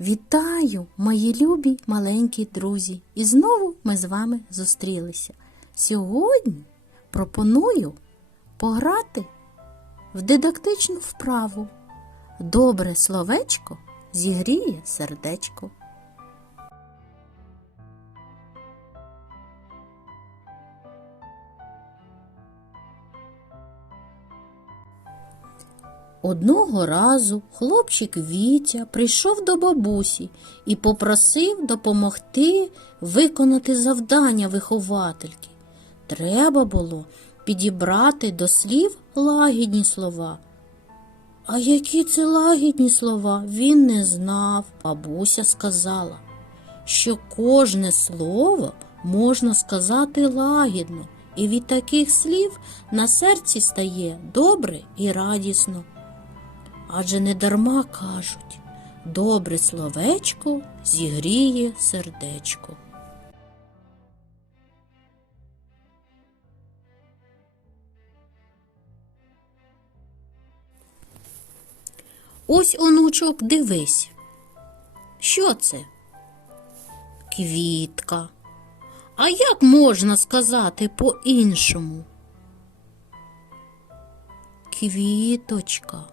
Вітаю, мої любі маленькі друзі! І знову ми з вами зустрілися. Сьогодні пропоную пограти в дидактичну вправу. Добре словечко зігріє сердечко. Одного разу хлопчик Вітя прийшов до бабусі і попросив допомогти виконати завдання виховательки. Треба було підібрати до слів лагідні слова. А які це лагідні слова він не знав. Бабуся сказала, що кожне слово можна сказати лагідно, і від таких слів на серці стає добре і радісно адже не дарма кажуть добре словечко зігріє сердечко. Ось онучок дивись. Що це? Квітка. А як можна сказати по-іншому? Квіточка.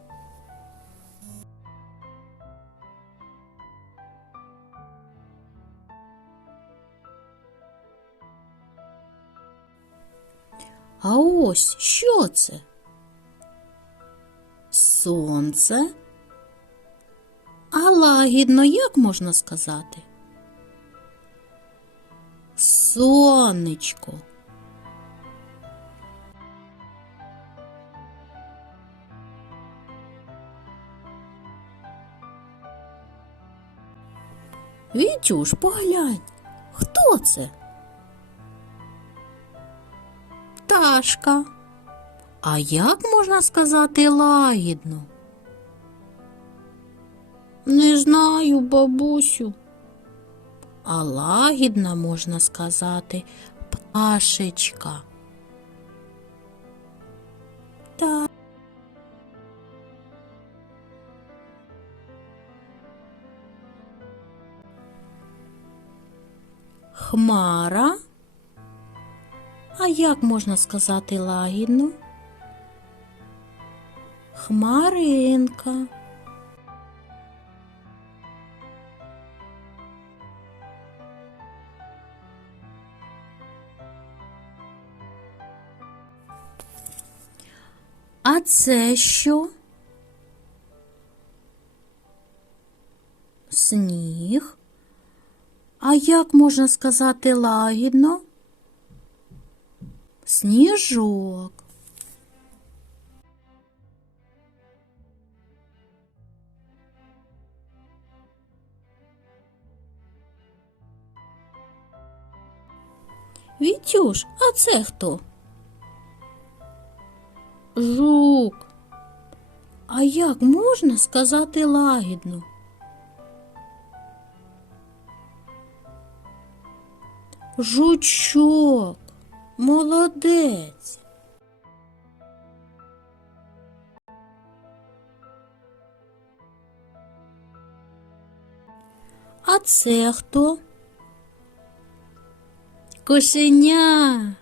А ось що це? Сонце? А лагідно як можна сказати? Сонечко. Вітюш, поглянь, хто це? пташка. А як можна сказати лагідно? Не знаю, бабусю. А лагідно, можна сказати пташечка. Так. Хмара. А як можна сказати лагідно? Хмаринка. А це що? Сніг? А як можна сказати лагідно? сніжок. Вітюш, а це хто? Жук. А як можна сказати лагідно? Жучок. Молодець. А це хто? Кошеня.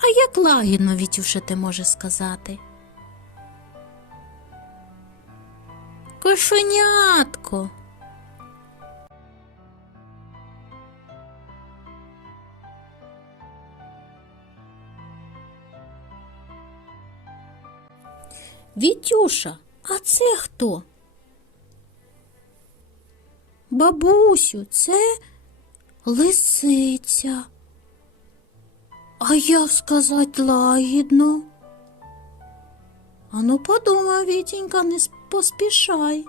А як лагідно Вітюша ти може сказати? Кошенятко. Вітюша, а це хто? Бабусю, це лисиця. А як сказати лагідно. Ану, подумай, Вітінька, не поспішай.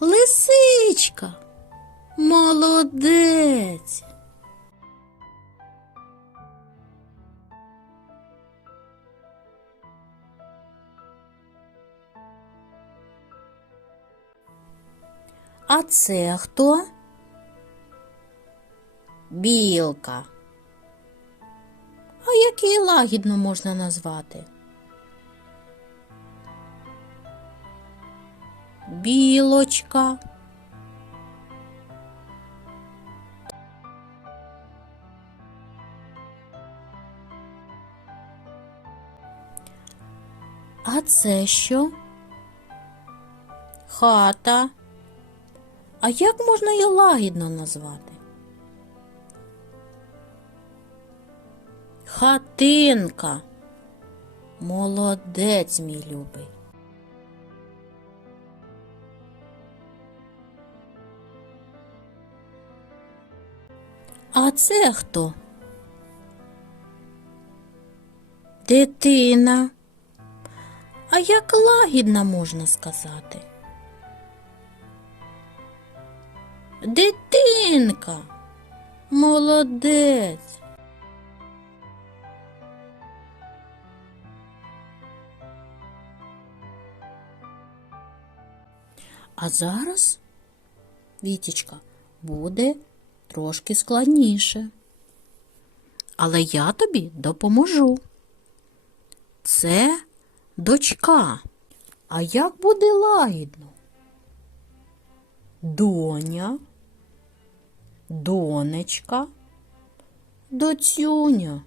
Лисичка, молодець. А це хто? Білка. А як її лагідно можна назвати? Білочка. А це що? Хата. А як можна її лагідно назвати? Хатинка. Молодець, мій любий. А це хто? Дитина. А як лагідна можна сказати? Дитинка. Молодець. А зараз, вітечка, буде трошки складніше. Але я тобі допоможу. Це дочка. А як буде лагідно? Доня донечка, доцюня.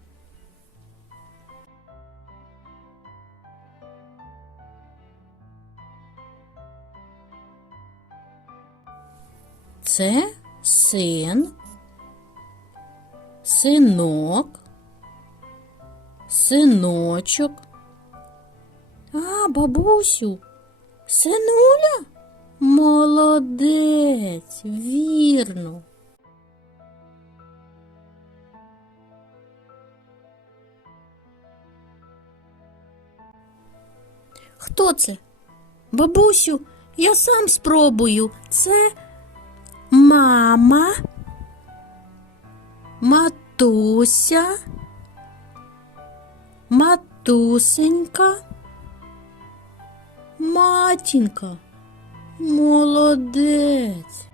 Це син, синок, синочок. А, бабусю, синуля? Молодець, вірно. Хто це? Бабусю, я сам спробую. Це мама, матуся, матусенька, матінка, молодець.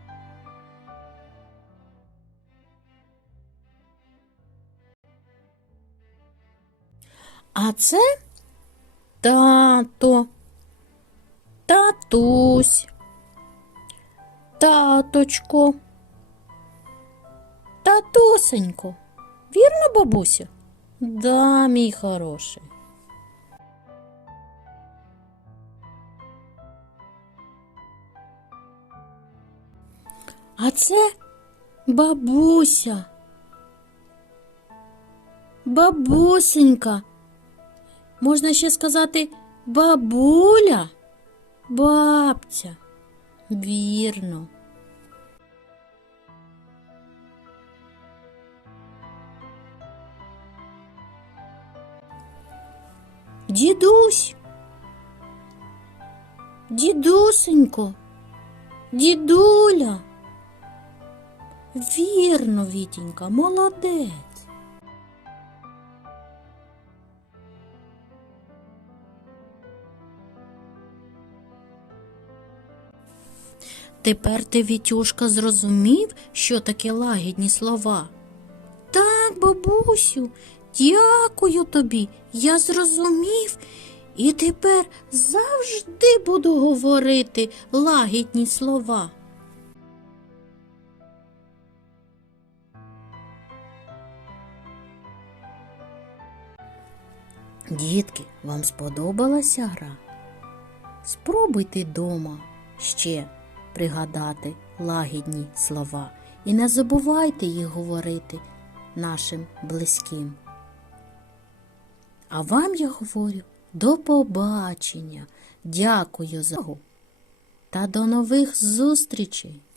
А це тато, татусь, таточко, татусенько. Вірно, бабуся? Да, мій хороший. А це бабуся. Бабусенька можна ще сказати бабуля, бабця. Вірно. Дідусь, дідусенько, дідуля. Вірно, Вітінька, молодець. Тепер ти, Вітюшка, зрозумів, що таке лагідні слова. Так, бабусю, дякую тобі, я зрозумів. І тепер завжди буду говорити лагідні слова. Дітки, вам сподобалася гра? Спробуйте дома ще пригадати лагідні слова і не забувайте їх говорити нашим близьким. А вам я говорю до побачення, дякую за увагу та до нових зустрічей!